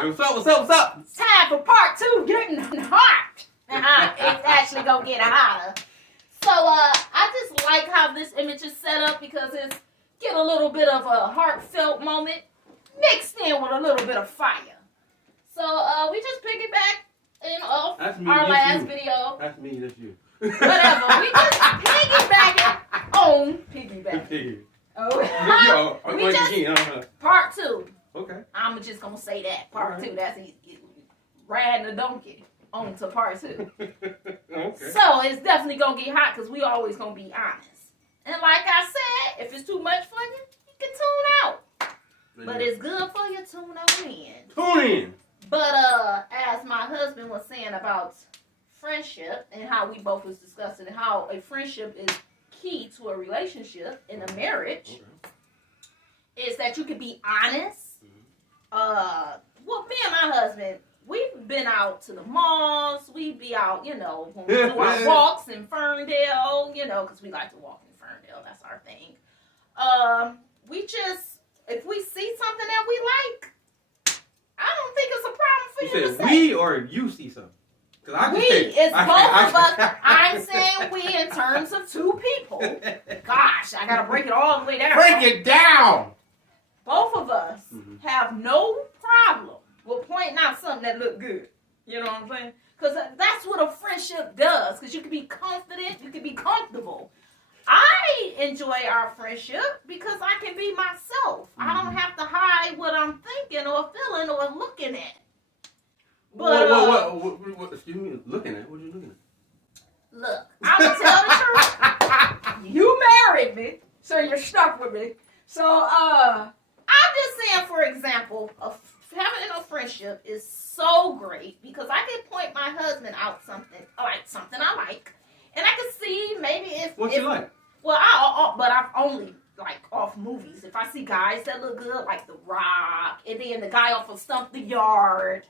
up? What's up? It's time for part 2, getting hot. It's actually gonna get hotter. So I just like how this image is set up because it's get a little bit of a heartfelt moment mixed in with a little bit of fire. So we just piggyback off our last video. That's me, that's you. Whatever. We just piggybacking on piggyback. Oh, we just part 2. Okay. I'm just gonna say that part 2. That's riding the donkey on to part 2. Okay. So it's definitely gonna get hot because we always gonna be honest. And like I said, if it's too much for you, you can tune out. But it's good for you, tune on in. Tune in. But as my husband was saying about friendship and how we both was discussing how a friendship is key to a relationship in a marriage, is that you can be honest. Well, me and my husband, we've been out to the malls. We be out, when we do our walks in Ferndale, because we like to walk in Ferndale. That's our thing. We just, if we see something that we like, I don't think it's a problem for you to say. We or you see something? It's both of us. I'm saying we in terms of 2 people. Gosh, I got to break it all the way down. Break it down! Both of us have no problem with pointing out something that look good. You know what I'm saying? Because that's what a friendship does. Because you can be confident, you can be comfortable. I enjoy our friendship because I can be myself. I don't have to hide what I'm thinking or feeling or looking at. But, what? Excuse me, looking at? What are you looking at? Look, I'm going to tell the truth. You married me, so you're stuck with me. So, I'm just saying, for example, having a friendship is so great because I can point my husband out something I like, and I can see maybe if... What you like? Well, but I've only... like off movies. If I see guys that look good, like The Rock, and then the guy off of Stump the Yard,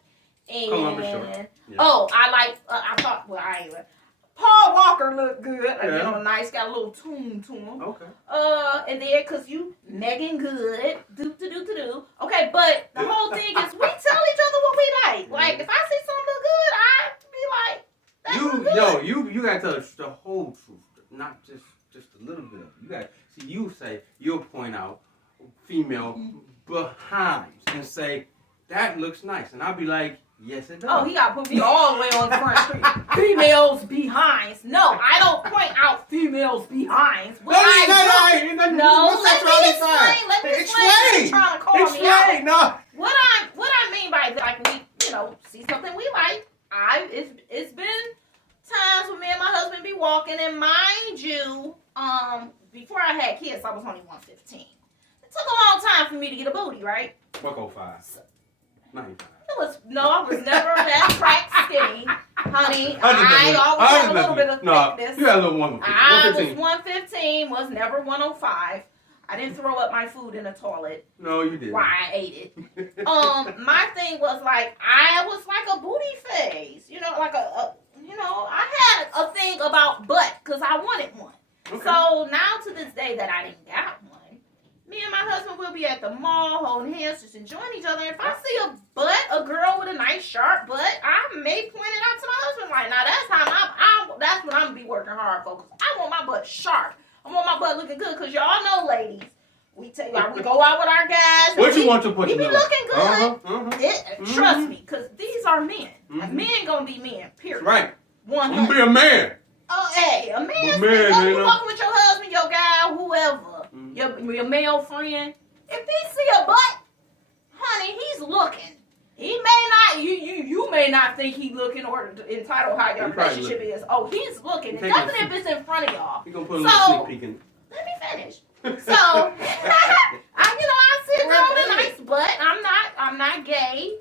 and I thought Paul Walker looked good. Nice, got a little tune to him. Okay. And then cause you Megan Good, do. Okay, but the whole thing is we tell each other what we like. Like if I see something look good, I be like, that's good. You gotta tell us the whole truth, not just a little bit of it. You gotta see. You'll point out female behinds and say that looks nice, and I'll be like, yes, it does. Oh, he got to put me all the way on the front street. Females behinds. No, I don't point out females behinds. No, let me explain. You're trying to call me out. No. What I mean by that, like we, see something we like. It's been times when me and my husband be walking, and mind you, before I had kids, I was only 115. It took a long time for me to get a booty, right? 105. 95. I was never that crack skinny, honey. I always had a little bit of thickness. You had a little 115. I was 115, was never 105. I didn't throw up my food in the toilet. No, you didn't. Why I ate it. My thing was like, I was like a booty phase. I had a thing about butt because I wanted one. Okay. So now to this day that I didn't got one, me and my husband will be at the mall holding hands, just enjoying each other. If I see a girl with a nice sharp butt, I may point it out to my husband. Like, now that's what I'm gonna be working hard for. 'Cause I want my butt sharp. I want my butt looking good. 'Cause y'all know, ladies, we go out with our guys. What you want to put? We be looking good. Trust me, 'cause these are men. Men gonna be men. Period. Right. 100. I'm gonna be a man. Oh, hey, a man. You walking with your husband, your guy, whoever. Your male friend, if he see a butt, honey, he's looking. He may not, you may not think he looking or entitled how your relationship is. Oh, he's looking. It doesn't if it's in front of y'all. He's gonna put a little sneak peek in. Let me finish. So, I see a girl with a nice butt. I'm not gay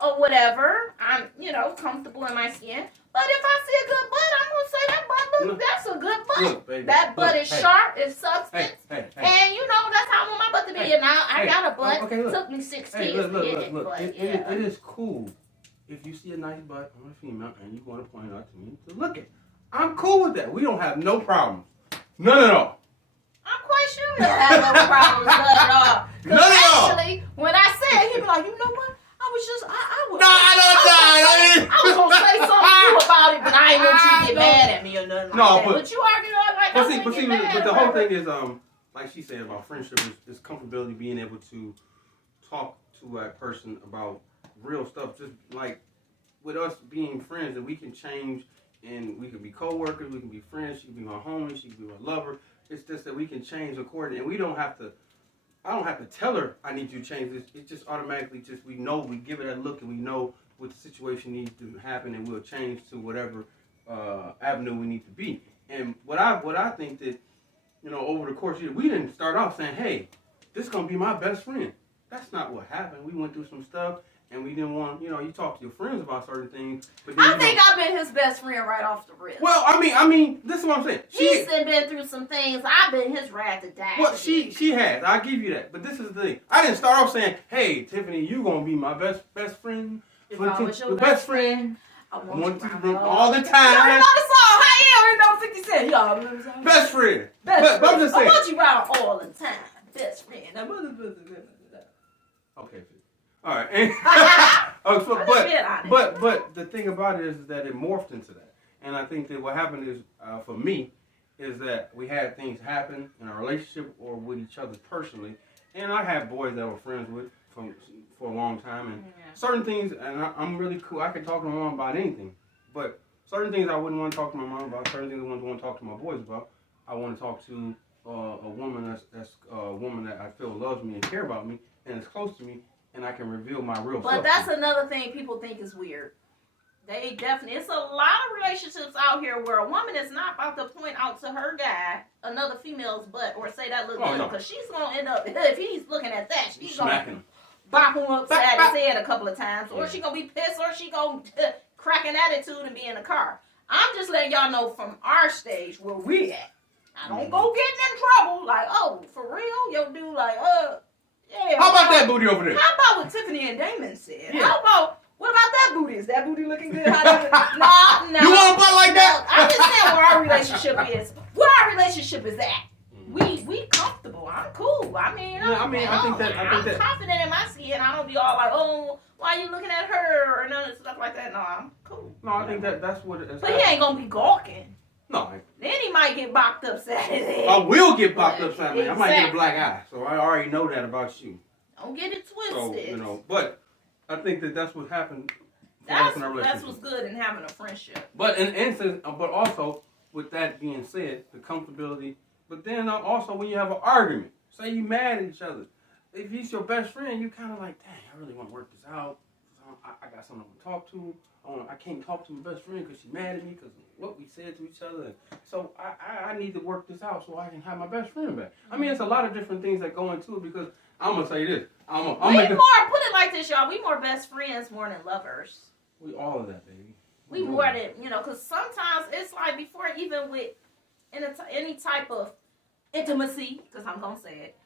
or whatever. I'm, comfortable in my skin. But if I see a good butt, I'm gonna say that butt that's a good butt. Look, baby, that butt is sharp, is substance. Hey. And that's how I want my butt to be. And now I got a butt. Okay, took me 6 years to get it. But it is cool if you see a nice butt on a female and you want to point it out to me to look at. I'm cool with that. We don't have no problems. None at all. I'm quite sure you don't have no problems, none at all. None at all. Actually, when I said, he'd be like, you know what? I was gonna say something to you about it, but I ain't want you to get mad at me or nothing like that. But you arguing like but the whole thing is like she said about friendship is comfortability, being able to talk to a person about real stuff. Just like with us being friends, that we can change and we can be co-workers, we can be friends. She can be my homie, she can be my lover. It's just that we can change accordingly, and we don't have to. I don't have to tell her I need you to change this. It's just automatically we know, we give it a look and we know what the situation needs to happen, and we'll change to whatever avenue we need to be. And what I think that, over the course of the year, we didn't start off saying, hey, this is going to be my best friend. That's not what happened. We went through some stuff, and we didn't want, you talk to your friends about certain things. But then I think I've been his best friend right off the rip. Well, I mean, this is what I'm saying. He's been through some things. I've been his rag to die. Well, she has. I'll give you that. But this is the thing. I didn't start off saying, hey, Tiffany, you going to be my best friend. If I was your best friend, I want you to all the time. You already know the song. How you already know 50 Cent? Y'all remember the song? Best friend. Best friend. But I'm just saying. I want you around all the time. Best friend. Okay. All right. But the thing about it is that it morphed into that. And I think that what happened is, for me, is that we had things happen in our relationship or with each other personally. And I had boys that were friends with for a long time. And certain things, and I'm really cool. I can talk to my mom about anything. But certain things I wouldn't want to talk to my mom about. Certain things I wouldn't want to talk to my boys about. I want to talk to a woman that's a woman that I feel loves me and care about me and is close to me. And I can reveal my real self. But that's another thing people think is weird. They definitely, it's a lot of relationships out here where a woman is not about to point out to her guy another female's butt or say that look good, because she's going to end up, if he's looking at that, she's going to bop him upside his head a couple of times, or she going to be pissed, or she going to crack an attitude and be in the car. I'm just letting y'all know from our stage where we at. I don't go getting in trouble like, oh, for real? Yo, dude, like, yeah. How about that booty over there? How about what Tiffany and Damon said? Yeah. What about that booty? Is that booty looking good? No. You want a butt like that? I'm just saying where our relationship is. Where our relationship is at. We comfortable. I'm cool. I think I'm confident in my skin. I don't be all like, oh, why are you looking at her or none of stuff like that. No, I'm cool. No, I think that's what it is. But he ain't gonna be gawking. No. Then he might get bopped upside his head. I will get bopped upside his head. I might get a black eye. So I already know that about you. Don't get it twisted. So, but I think that's what happened. That's what's good in having a friendship. But but also with that being said, the comfortability. But then also when you have an argument, say you mad at each other, if he's your best friend, you kind of like, dang, I really want to work this out. I got someone to talk to. I can't talk to my best friend because she's mad at me because of what we said to each other. So I need to work this out so I can have my best friend back. I mean, it's a lot of different things that go into it because I'm going to say this. Put it like this, y'all. We more best friends more than lovers. We all of that, baby. We more than, because sometimes it's like before even with any type of intimacy, because I'm going to say it.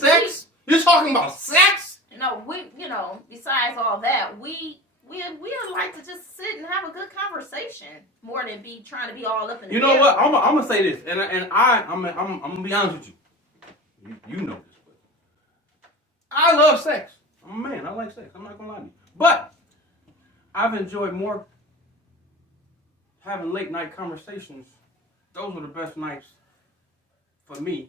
Sex? You're talking about sex? Besides all that, we like to just sit and have a good conversation more than be trying to be all up in the You know what? I'm gonna say this, and I'm gonna be honest with you. You know this, but I love sex. I'm a man. I like sex. I'm not gonna lie to you. But I've enjoyed more having late night conversations. Those are the best nights for me,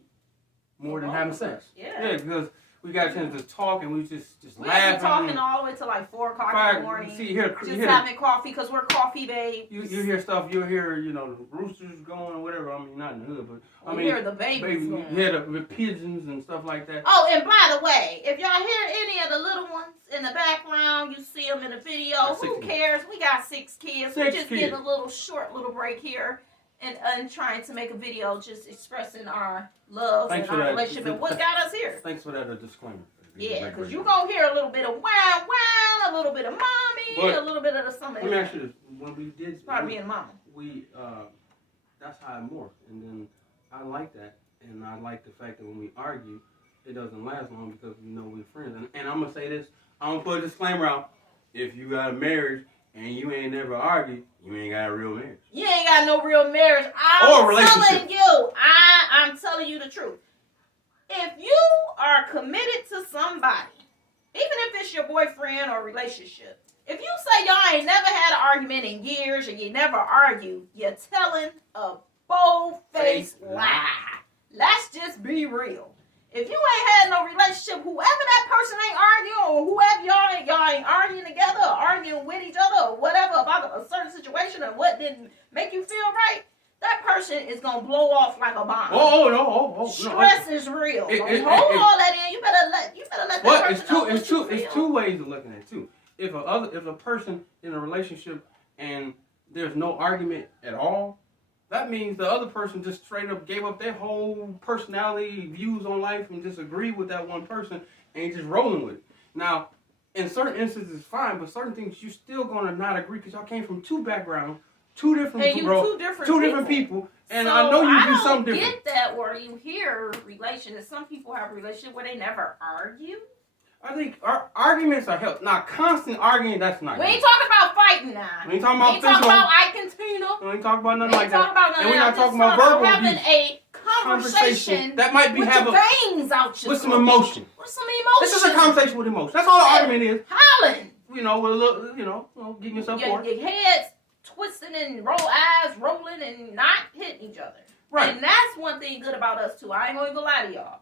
more than having sex. Yeah, because we got a chance to talk and we just laugh. We talking all the way to like 4 o'clock in the morning. See, having coffee because we're coffee babes. You hear stuff. You hear the roosters going or whatever. I mean, not in the hood, but you hear the babies going. You hear the pigeons and stuff like that. Oh, and by the way, if y'all hear any of the little ones in the background, you see them in the video. Who cares? We got 6 kids. We're just getting a short little break here. And trying to make a video just expressing our love and our relationship and what got us here. Thanks for that disclaimer. Yeah, because you're going to hear a little bit of wow, a little bit of mommy, a little bit of the summer. Let me ask you this. When we did... Part of being mama. That's how it morphed. And then I like that. And I like the fact that when we argue, it doesn't last long because we know we're friends. And I'm going to say this. I'm going to put a disclaimer out. If you got a marriage and you ain't never argued, you ain't got a real marriage. You ain't got no real marriage. I'm telling you the truth. If you are committed to somebody Even if it's your boyfriend or relationship. If you say y'all ain't never had an argument in years and you never argue, you're telling a bold-faced lie. Let's just be real. If you ain't had no relationship, whoever that person ain't arguing or whoever y'all ain't arguing together or arguing with each other or whatever about a certain situation or what didn't make you feel right, that person is going to blow off like a bomb. Oh, Stress is real. Hold all that in. You better let that person know what you feel. It's two ways of looking at it, too. If a person in a relationship and there's no argument at all, that means the other person just straight up gave up their whole personality, views on life, and just agreed with that one person, and you're just rolling with it. Now, in certain instances, it's fine, but certain things you're still gonna not agree because y'all came from two backgrounds, two different people, and so I know you do something different. I don't get that where you hear relations. Some people have relationships where they never argue. I think arguments are help. Now, constant arguing, that's not We good. ain't talking about fighting now. We ain't talking about physical. We ain't talking about Ike and Tina. We ain't talking about nothing like that. And we're not talking about verbal having abuse. a conversation that might be with having your veins out your with some emotion. With some emotion. This is a conversation with emotion. That's all the argument is. Hollering. With a little, getting yourself forward. Your heads twisting and eyes rolling and not hitting each other. Right. And that's one thing good about us too. I ain't gonna even lie to y'all.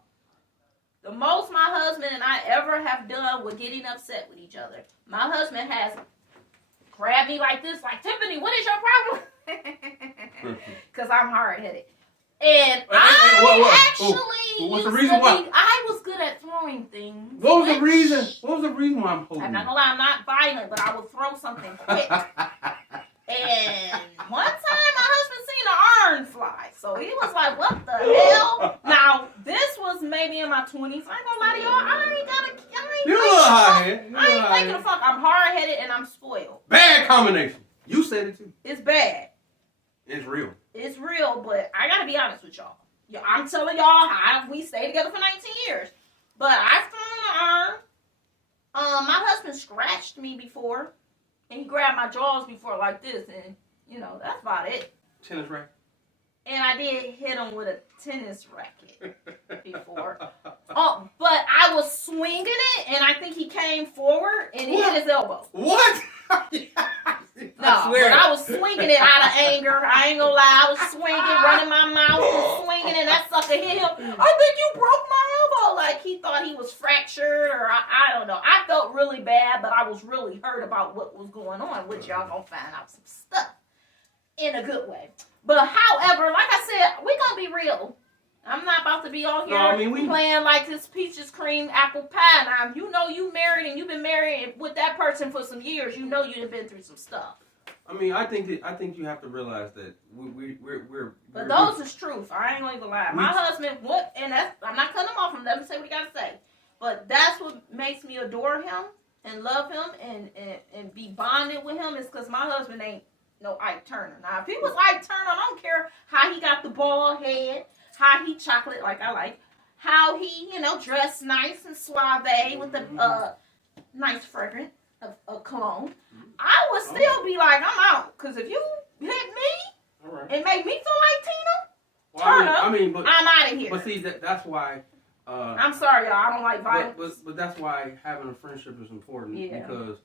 The most my husband and I ever have done with getting upset with each other. My husband has grabbed me like this, like, Tiffany, what is your problem? Because I'm hard-headed. And what's the reason why? I was good at throwing things. What was the reason? What was the reason why I'm holding? I'm not gonna lie, I'm not violent, but I will throw something quick. And one time my husband seen an iron fly. So he was like, what the hell? Now, this was maybe in my 20s. I ain't gonna lie to y'all. I ain't thinking the fuck. I'm hard-headed and I'm spoiled. Bad combination. You said it too. It's bad. It's real. It's real, but I gotta be honest with y'all. I'm telling y'all how we stayed together for 19 years. But I've thrown an iron. My husband scratched me before. And he grabbed my jaws before like this, and, that's about it. Tennis racket? And I did hit him with a tennis racket before. Oh, but I was swinging it, and I think he came forward, and he hit his elbow. What? I was swinging it out of anger. I ain't gonna lie. I was swinging, running my mouth and swinging, and that sucker hit him. I think you broke my elbow. Like, he thought he was fractured, or I don't know. I felt really bad, but I was really hurt about what was going on, which y'all gonna find out some stuff in a good way. But, however, like I said, we gonna be real. I'm not about to be all here playing like this peaches cream apple pie. Now, you married and you've been married with that person for some years. You know you've been through some stuff. I think you have to realize that we're. But those is truth. I ain't gonna even lie. My husband, I'm not cutting him off from let him say what he gotta say. But that's what makes me adore him and love him and be bonded with him is because my husband ain't no Ike Turner. Now, if he was Ike Turner, I don't care how he got the bald head, how he chocolate like I like, how he, dressed nice and suave with the nice fragrance of cologne. I would still be like, I'm out. Because if you hit me and make me feel like Tina Turner, I'm out of here. But see, that's why... I'm sorry, y'all. I don't like violence. But that's why having a friendship is important. Yeah. Because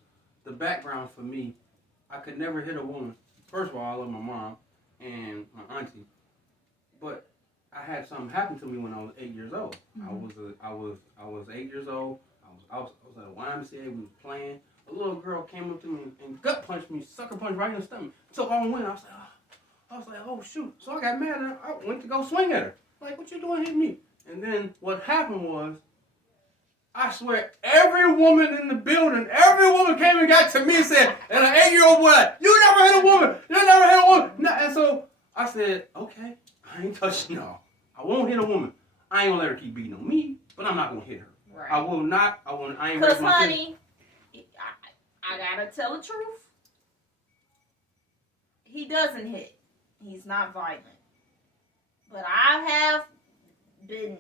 the background for me, I could never hit a woman. First of all, I love my mom and my auntie. But I had something happen to me when I was 8 years old. Mm-hmm. I was 8 years old. I was at a YMCA. We was playing. A little girl came up to me and gut punched me, sucker punched right in the stomach. Took on wind. I was like, oh shoot. So I got mad at her. I went to go swing at her. Like, what you doing hitting me? And then what happened was, I swear, every woman in the building, every woman came and got to me and said, and an 8-year-old boy, you never hit a woman. You never hit a woman. And so I said, okay, I ain't touching no. I won't hit a woman. I ain't gonna let her keep beating on me, but I'm not gonna hit her. Right. I will not. I ain't. Because, honey, I gotta tell the truth. He doesn't hit. He's not violent. But I have been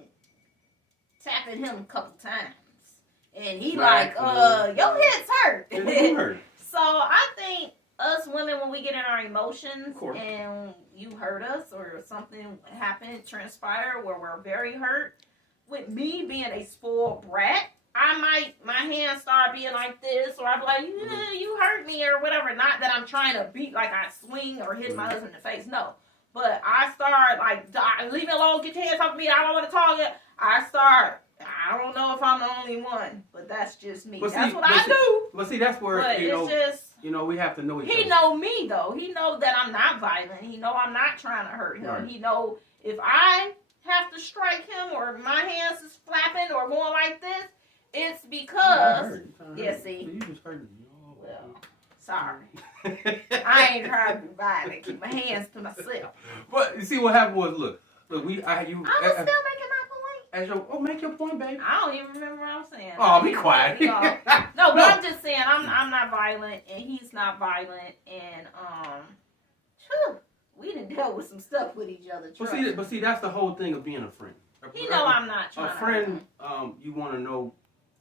tapping him a couple times. And he your head's hurt. hurt. So I think us women, when we get in our emotions and you hurt us or something happened, transpire where we're very hurt, with me being a spoiled brat, my hands start being like this, or I'm like, you hurt me, or whatever. Not that I'm trying to beat, like I swing or hit my husband in the face, no. But I start, like, leave me alone, get your hands off me, I don't want to talk yet. I don't know if I'm the only one, but that's just me. That's what I do. But see, that's where, but it's just, we have to know each other. He know me, though. He know that I'm not violent. He know I'm not trying to hurt him. Right. He know if I have to strike him or my hands is flapping or going like this, it's because... Yeah, see? You just hurt me. Well, sorry. I ain't trying to be violent. Keep my hands to myself. But you see what happened was, look, I was still making my point. Make your point, baby. I don't even remember what I was saying. Oh, be quiet. No, but I'm just saying I'm not violent and he's not violent, and we done dealt with some stuff with each other. But see, that's the whole thing of being a friend. He know I'm not trying. A friend, you want to know.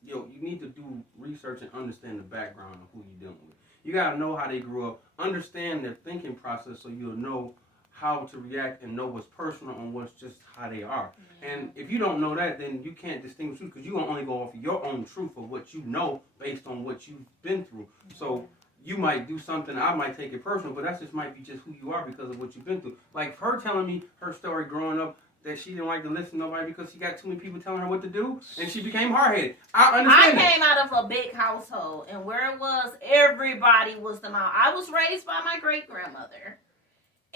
You need to do research and understand the background of who you're dealing with. You got to know how they grew up, understand their thinking process, so you'll know how to react and know what's personal and what's just how they are. Yeah. And if you don't know that, then you can't distinguish truth, because you can only go off of your own truth of what you know based on what you've been through. So you might do something, I might take it personal, but that just might be just who you are because of what you've been through. Like her telling me her story growing up, that she didn't like to listen to nobody because she got too many people telling her what to do, and she became hard-headed. I understand. I came out of a big household, and where it was, everybody was the mom. I was raised by my great-grandmother,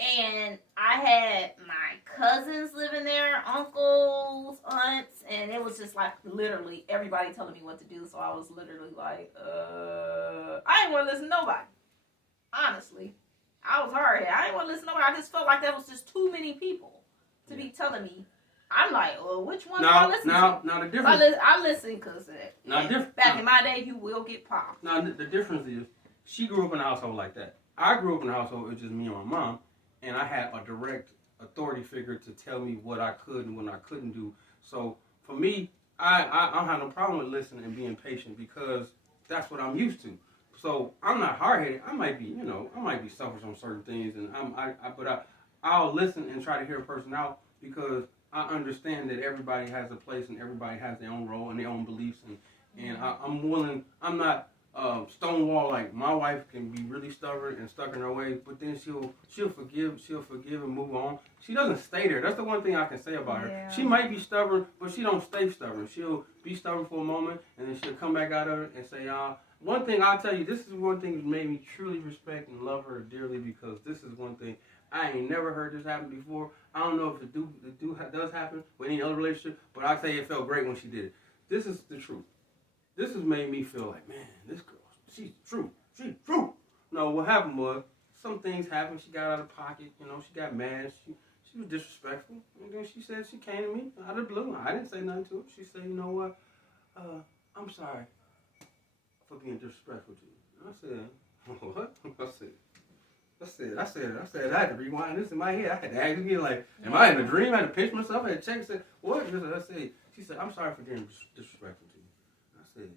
and I had my cousins living there, uncles, aunts, and it was just like literally everybody telling me what to do, so I was literally like, I didn't want to listen to nobody. Honestly. I was hard-headed. I didn't want to listen to nobody. I just felt like there was just too many people to be telling me. I'm like, well, which one do I listen to? Now the difference... I listen because back in my day, you will get popped. Now, the difference is, she grew up in a household like that. I grew up in a household, it was just me and my mom, and I had a direct authority figure to tell me what I could and what I couldn't do. So, for me, I don't have no problem with listening and being patient, because that's what I'm used to. So, I'm not hard-headed. I might be selfish on certain things, and I'll listen and try to hear a person out, because I understand that everybody has a place and everybody has their own role and their own beliefs, and I'm not stonewall. Like, my wife can be really stubborn and stuck in her ways, but then she'll forgive and move on. She doesn't stay there. That's the one thing I can say about her. She might be stubborn, but she don't stay stubborn. She'll be stubborn for a moment, and then she'll come back out of it and say, one thing I'll tell you, this is one thing that made me truly respect and love her dearly, because this is one thing I ain't never heard this happen before. I don't know if it does happen with any other relationship, but I say it felt great when she did it. This is the truth. This has made me feel like, man, this girl, she's true. She's true. No, what happened was, some things happened. She got out of pocket. She got mad. She was disrespectful. And then she said, she came to me out of the blue. I didn't say nothing to her. She said, you know what? I'm sorry for being disrespectful to you. And I said, what? I said, I had to rewind this in my head. I had to ask again, like, am I in a dream? I had to pitch myself. I had to check and say, what? She said, I'm sorry for being disrespectful to you. I said,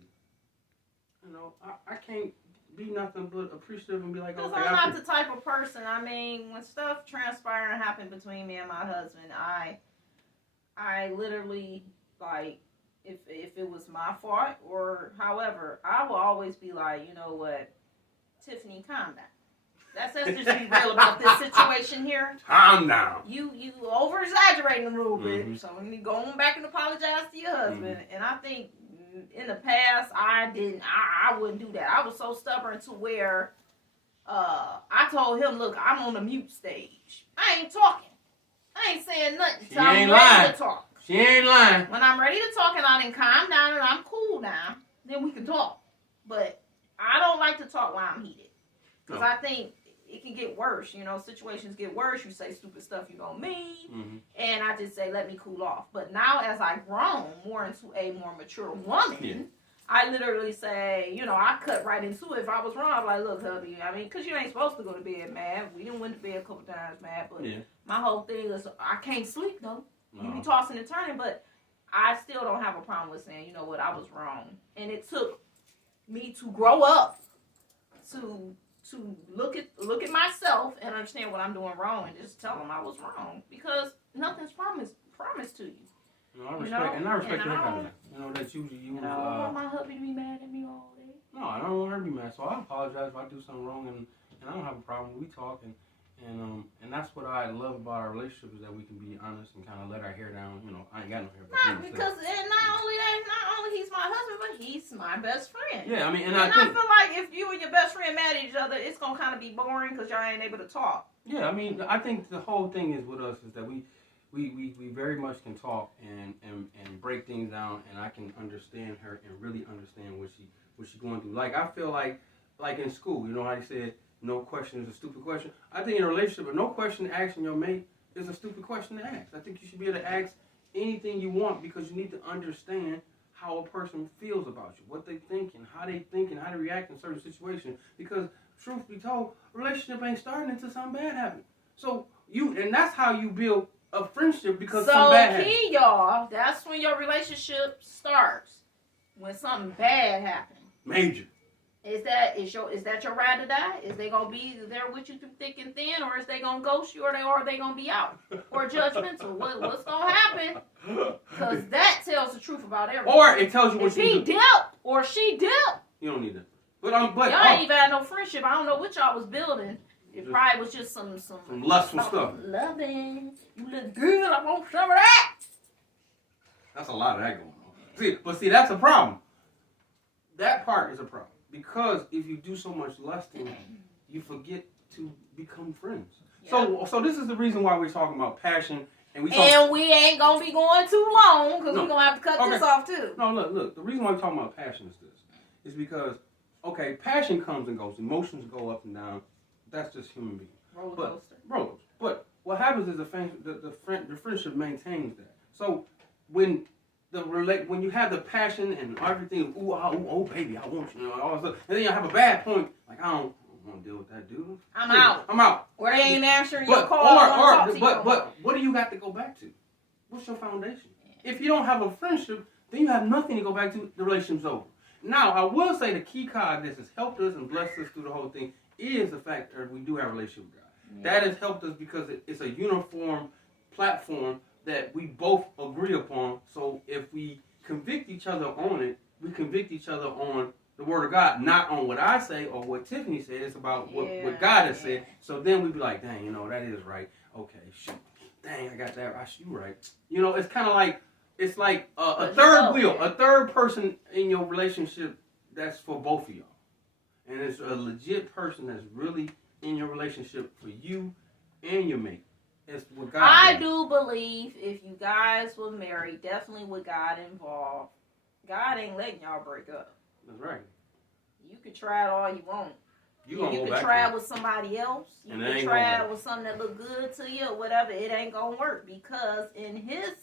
I can't be nothing but appreciative and be like, because okay. I'm not the type of person. I mean, when stuff transpired and happened between me and my husband, I literally, like, if it was my fault or however, I will always be like, you know what, Tiffany, calm down. Let's just be real about this situation here. Calm down. You over-exaggerating a little bit, so you need to go on back and apologize to your husband. And I think in the past, I wouldn't do that. I was so stubborn to where I told him, look, I'm on the mute stage. I ain't talking. I ain't saying nothing until I'm ready to talk. She ain't lying. When I'm ready to talk and I done calm down and I'm cool now, then we can talk. But I don't like to talk while I'm heated. Because I think it can get worse. Situations get worse. You say stupid stuff you don't mean. Mm-hmm. And I just say, let me cool off. But now as I've grown more into a more mature woman, I literally say, I cut right into it. If I was wrong, I'm like, look, hubby, because you ain't supposed to go to bed mad. We done went to bed a couple times mad. But my whole thing is, I can't sleep, though. You be tossing and turning. But I still don't have a problem with saying, you know what, I was wrong. And it took me to grow up to look at myself and understand what I'm doing wrong and just tell them I was wrong, because nothing's promised to you. No, I respect your You know, that you I don't want my hubby to be mad at me all day. No, I don't want her to be mad. So I apologize if I do something wrong, and I don't have a problem. We talk, and that's what I love about our relationship is that we can be honest and kind of let our hair down. You know, I ain't got no hair. Not because, and not only he's my husband, but he's my best friend. Yeah, I mean, and I think, feel like if you and your best friend mad at each other, it's gonna kind of be boring because y'all ain't able to talk. Yeah, I mean, I think the whole thing is with us is that we very much can talk and break things down, and I can understand her and really understand what she's going through. Like I feel like in school, you know how you said no question is a stupid question. I think in a relationship, no question asking your mate is a stupid question to ask. I think you should be able to ask anything you want because you need to understand how a person feels about you, what they think, and how they react in certain situations. Because truth be told, a relationship ain't starting until something bad happens. So and that's how you build a friendship because something bad happens. So key, y'all, that's when your relationship starts. When something bad happens. Major. Is that your ride or die? Is they gonna be there with you through thick and thin, or is they gonna ghost you, or are they gonna be out? Or judgmental? What's gonna happen? Because that tells the truth about everything. Or it tells you what if he dipped or she dipped. You don't need that. But y'all ain't even had no friendship. I don't know what y'all was building. It probably was just some lustful stuff. Loving. You look good. I want some of that. That's a lot of that going on. See, that's a problem. That part is a problem. Because if you do so much lusting, you forget to become friends. Yeah. So this is the reason why we're talking about passion. And we ain't going to be going too long because we're going to have to cut this off too. No, look. The reason why we're talking about passion is this. Is because, passion comes and goes. Emotions go up and down. That's just human beings. Roller coaster. But what happens is the friendship maintains that. So when you have the passion and everything, oh baby, I want you, all that stuff, and then you have a bad point, like I don't want to deal with that dude. I'm out. Or they ain't answering your call. But what do you got to go back to? What's your foundation? Yeah. If you don't have a friendship, then you have nothing to go back to. The relationship's over. Now, I will say the key card that has helped us and blessed us through the whole thing is the fact that we do have a relationship with God. Yeah. That has helped us because it's a uniform platform that we both agree upon. So if we convict each other on it, we convict each other on the word of God, not on what I say or what Tiffany said. It's about what God has said. So then we'd be like, dang, that is right. Okay, shoot. Dang, I got that. You right. It's kind of like, it's like a third wheel, a third person in your relationship that's for both of y'all. And it's a legit person that's really in your relationship for you and your mate. It's what God I do believe if you guys were married, definitely with God involved, God ain't letting y'all break up. That's right. You can try it all you want. You can try it with somebody else. You can try it with something that look good to you or whatever. It ain't gonna work because in his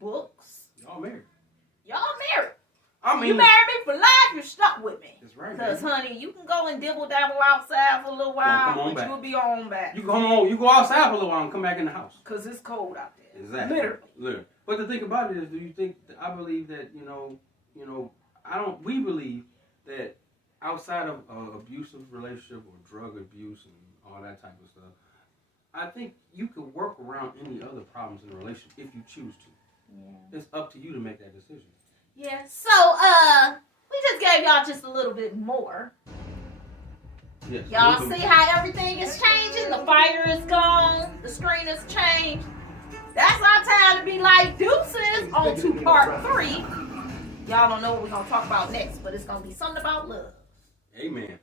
books, y'all married. You married me for life. You're stuck with me. That's right. Because, honey, you can go and dibble dabble outside for a little while, but you'll be on back. You go outside for a little while and come back in the house. Because it's cold out there. Exactly. Literally. But the thing about it is, I believe that, we believe that outside of abusive relationship or drug abuse and all that type of stuff, I think you could work around any other problems in a relationship if you choose to. Yeah. It's up to you to make that decision. Yeah. So, we just gave y'all just a little bit more. Yes, y'all see how everything is changing? The fire is gone. The screen has changed. That's our time to be like deuces on to part 3. Y'all don't know what we're going to talk about next, but it's going to be something about love. Amen.